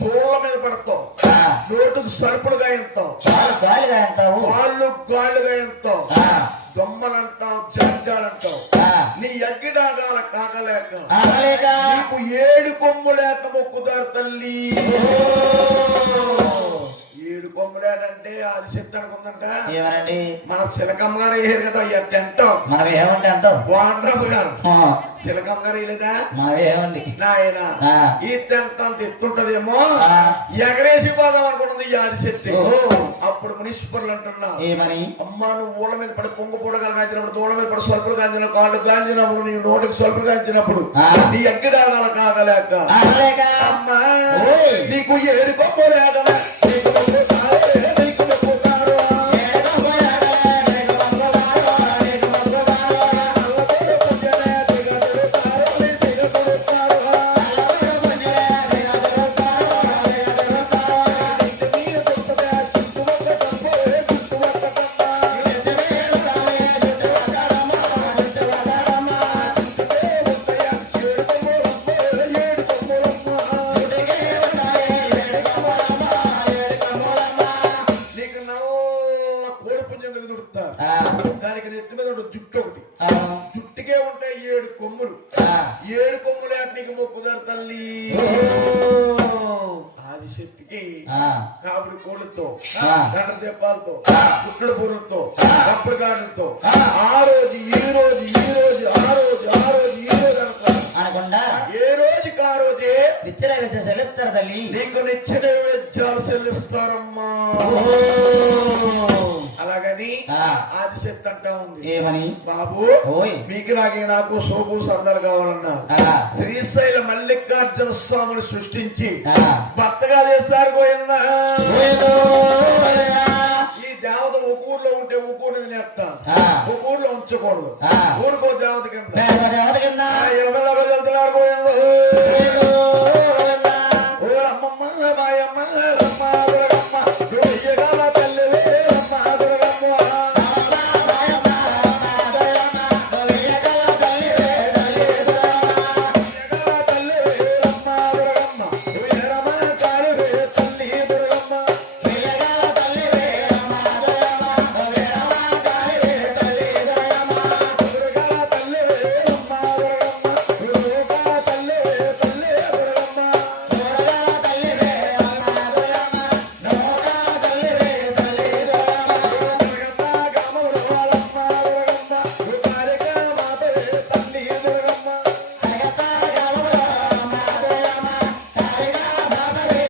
పూల మీద పడతావు, నోటుకు సరుపులుగా ఎంతావు, గాళ్ళుగా ఎంతావు, దొమ్మలంటావు, జంజాలంటావు. నీ అగ్గిడాగాల కాకలేక నీకు 7 కొమ్ములేట మొక్కుతారు తల్లి. 7 కొమ్ములేటంటే అది చెప్తా అనుకుందంట. ఏమనండి మన చిలకమ్మ గారు వేయరు కదా అంటాం. మనం ఏమంటే అంటాం వాండ్రమ్మ గారు చిలకమ్మ గారు వేయలేదా? మనం ఏమండి నాయన ఈ తెంతం తెస్తుంటదేమో ఎగరేసి పోదాం అనుకుంటుంది ఈ ఆదిశక్తి. అప్పుడు మునిసిపల్ అంటున్నా ఏమని, అమ్మా నువ్వు ఊళ్ళ మీద పడి పొంగు పూడగలు కాంచినప్పుడు, దూళ్ళ మీద పడి స్వల్పులు కాంచిన, కాళ్ళు కాంచినప్పుడు, నీ నోటికి స్వల్పులు కాంచినప్పుడు, నీ అగ్గిడాగాల కాగలేక అమ్మా నీకు 7 కొమ్ములేట దానికి నెత్తి మీద జుట్టు ఒకటి, జుట్టుకే ఉంటాయి 7 కొమ్ములు. 7 కొమ్ములు నీకు మొక్కుదారు తల్లి. ఆదిశక్తికి కాపుడు కోళ్ళతో, గంట దీపాలతో, కుట్ల పూరంతో, కప్పుడు గానులతో ఆ రోజు ఈ రోజు ఈ రోజు ఆ రోజు ఆ రోజు ఈ రోజు అనకుండా ఏ రోజుకి ఆ రోజే నిచ్చెన వేసి చెల్లిస్తారు తల్లి. నీకు నిచ్చెన వేద్యాలు చెల్లిస్తారమ్మా. అలాగని ఆదిశక్తి అంటా ఉంది. ఏమని, బాబు మీకు నాకు సోపు సరదాలు కావాలన్నారు. శ్రీశైల మల్లికార్జున స్వామిని సృష్టించి భర్తగా చేస్తారు గోవిందా. ఈ దేవత ఒక ఊర్లో ఉంటే ఒక ఊరిని నేస్తా, ఒక ఊర్లో ఉంచకూడదు. ఊరికో దేవత కింద